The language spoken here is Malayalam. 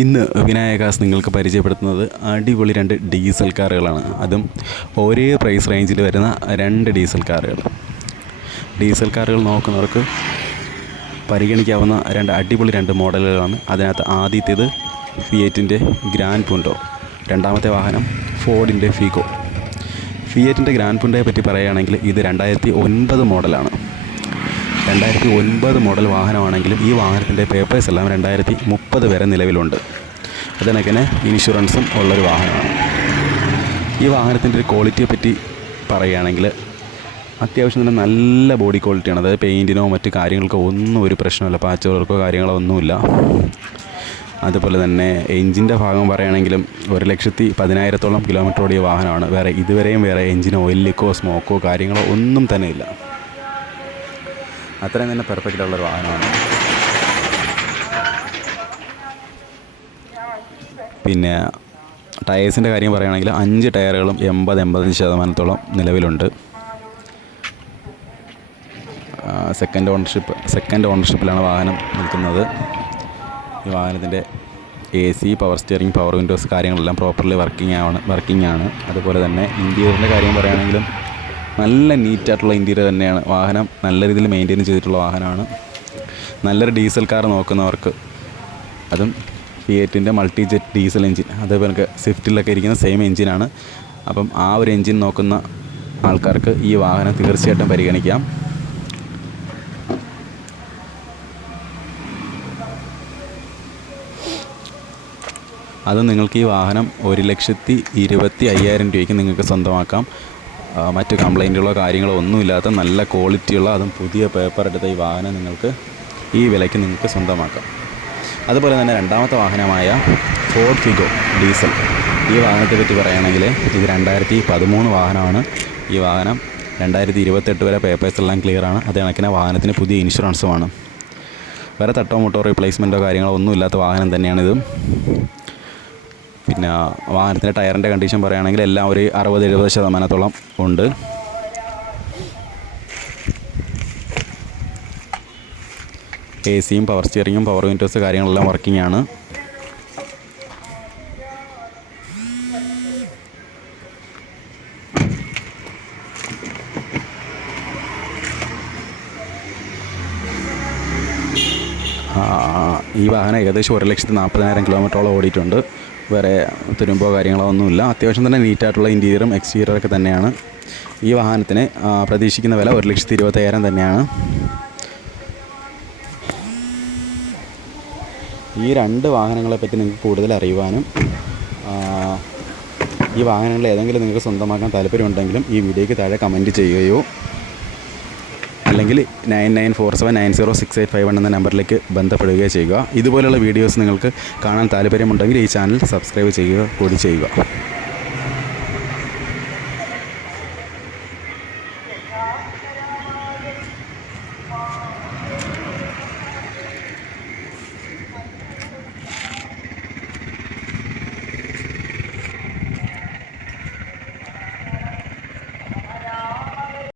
ഇന്ന് വിനായകാസ് നിങ്ങൾക്ക് പരിചയപ്പെടുത്തുന്നത് അടിപൊളി 2 ഡീസൽ കാറുകളാണ്. അതും ഒരേ പ്രൈസ് റേഞ്ചിൽ വരുന്ന 2 ഡീസൽ കാറുകൾ. ഡീസൽ കാറുകൾ നോക്കുന്നവർക്ക് പരിഗണിക്കാവുന്ന അടിപൊളി 2 മോഡലുകളാണ്. അതിനകത്ത് ആദ്യത്തേത് ഫിയറ്റിൻ്റെ ഗ്രാൻഡ് പുൻഡോ, രണ്ടാമത്തെ വാഹനം ഫോർഡിൻ്റെ ഫിഗോ. ഫിയറ്റിൻ്റെ ഗ്രാൻഡ് പുൻഡോയെ പറ്റി പറയുകയാണെങ്കിൽ ഇത് 2009 മോഡലാണ്. 2009 മോഡൽ വാഹനമാണെങ്കിലും ഈ വാഹനത്തിൻ്റെ പേപ്പേഴ്സ് എല്ലാം 2030 വരെ നിലവിലുണ്ട്. അതിനൊക്കെ ഇൻഷുറൻസും ഉള്ളൊരു വാഹനമാണ്. ഈ വാഹനത്തിൻ്റെ ഒരു ക്വാളിറ്റിയെ പറ്റി പറയുകയാണെങ്കിൽ അത്യാവശ്യം തന്നെ നല്ല ബോഡി ക്വാളിറ്റിയാണ്. അതായത് പെയിൻറ്റിനോ മറ്റു കാര്യങ്ങൾക്കോ ഒന്നും ഒരു പ്രശ്നമില്ല, പാച്ച് വർക്കോ കാര്യങ്ങളോ ഒന്നുമില്ല. അതുപോലെ തന്നെ എൻജിൻ്റെ ഭാഗം പറയുകയാണെങ്കിലും 1,10,000 കിലോമീറ്റർ ഓടിയ വാഹനമാണ്. ഇതുവരെയും എൻജിനോ ഓയിൽ ലീക്കോ സ്മോക്കോ കാര്യങ്ങളോ ഒന്നും തന്നെ ഇല്ല. അത്രയും തന്നെ പെർഫെക്റ്റുള്ളൊരു വാഹനമാണ്. പിന്നെ ടയേഴ്സിൻ്റെ കാര്യം പറയുകയാണെങ്കിൽ 5 ടയറുകളും 80-85% നിലവിലുണ്ട്. സെക്കൻഡ് ഓണർഷിപ്പിലാണ് വാഹനം നിൽക്കുന്നത്. ഈ വാഹനത്തിൻ്റെ AC, power steering, power Windows കാര്യങ്ങളെല്ലാം പ്രോപ്പർലി വർക്കിംഗ് ആണ്. അതുപോലെ തന്നെ ഇൻറ്റീരിയറിൻ്റെ കാര്യം പറയുകയാണെങ്കിലും നല്ല നീറ്റായിട്ടുള്ള ഇൻറ്റീരിയർ തന്നെയാണ്. വാഹനം നല്ല രീതിയിൽ മെയിൻറ്റെയിൻ ചെയ്തിട്ടുള്ള വാഹനമാണ്. നല്ലൊരു ഡീസൽ കാർ നോക്കുന്നവർക്ക്, അതും ഫിയറ്റിൻ്റെ മൾട്ടി ജെറ്റ് ഡീസൽ എൻജിൻ, അതേപോലെ സ്വിഫ്റ്റിലൊക്കെ ഇരിക്കുന്ന സെയിം എൻജിനാണ്. അപ്പം ആ ഒരു എൻജിൻ നോക്കുന്ന ആൾക്കാർക്ക് ഈ വാഹനം തീർച്ചയായിട്ടും പരിഗണിക്കാം. അത് നിങ്ങൾക്ക് ഈ വാഹനം 1,25,000 രൂപയ്ക്ക് നിങ്ങൾക്ക് സ്വന്തമാക്കാം. മറ്റ് കംപ്ലൈൻറ്റുകളോ കാര്യങ്ങളോ ഒന്നുമില്ലാത്ത നല്ല ക്വാളിറ്റിയുള്ള, അതും പുതിയ പേപ്പർ എടുത്ത ഈ വാഹനം നിങ്ങൾക്ക് ഈ വിലയ്ക്ക് നിങ്ങൾക്ക് സ്വന്തമാക്കാം. അതുപോലെ തന്നെ രണ്ടാമത്തെ വാഹനമായ ഫോർഡ് ഫിഗോ ഡീസൽ, ഈ വാഹനത്തെ പറ്റി പറയുകയാണെങ്കിൽ ഇത് 2013 വാഹനമാണ്. ഈ വാഹനം 2028 വരെ പേപ്പേഴ്സ് എല്ലാം ക്ലിയറാണ്. അതേ കണക്കിന് വാഹനത്തിന് പുതിയ ഇൻഷുറൻസുമാണ്. വേറെ തട്ടോ മുട്ടോ റീപ്ലേസ്മെൻറ്റോ കാര്യങ്ങളോ ഒന്നുമില്ലാത്ത വാഹനം തന്നെയാണിത്. പിന്നെ വാഹനത്തിൻ്റെ ടയറിൻ്റെ കണ്ടീഷൻ പറയുകയാണെങ്കിൽ എല്ലാം ഒരു 60-70% ഉണ്ട്. AC-യും പവർ സ്റ്റിയറിങ്ങും പവർ വിൻഡോസ് കാര്യങ്ങളെല്ലാം വർക്കിംഗ് ആണ്. ഈ വാഹനം ഏകദേശം 1,40,000 കിലോമീറ്ററോളം ഓടിയിട്ടുണ്ട്. വേറെ തുരുമ്പോ കാര്യങ്ങളോ ഒന്നുമില്ല. അത്യാവശ്യം തന്നെ നീറ്റായിട്ടുള്ള ഇൻറ്റീരിയറും എക്സ്റ്റീരിയറൊക്കെ തന്നെയാണ്. ഈ വാഹനത്തിന് പ്രതീക്ഷിക്കുന്ന വില 1,25,000 തന്നെയാണ്. ഈ 2 വാഹനങ്ങളെപ്പറ്റി നിങ്ങൾക്ക് കൂടുതൽ അറിയുവാനും ഈ വാഹനങ്ങളിൽ ഏതെങ്കിലും നിങ്ങൾക്ക് സ്വന്തമാക്കാൻ താല്പര്യമുണ്ടെങ്കിലും ഈ വീഡിയോയ്ക്ക് താഴെ കമൻറ്റ് ചെയ്യുകയോ അല്ലെങ്കിൽ 9947906851 എന്ന നമ്പറിലേക്ക് ബന്ധപ്പെടുകയോ ചെയ്യുക. ഇതുപോലെയുള്ള വീഡിയോസ് നിങ്ങൾക്ക് കാണാൻ താല്പര്യമുണ്ടെങ്കിൽ ഈ ചാനൽ സബ്സ്ക്രൈബ് ചെയ്യുക കൂടി ചെയ്യുക.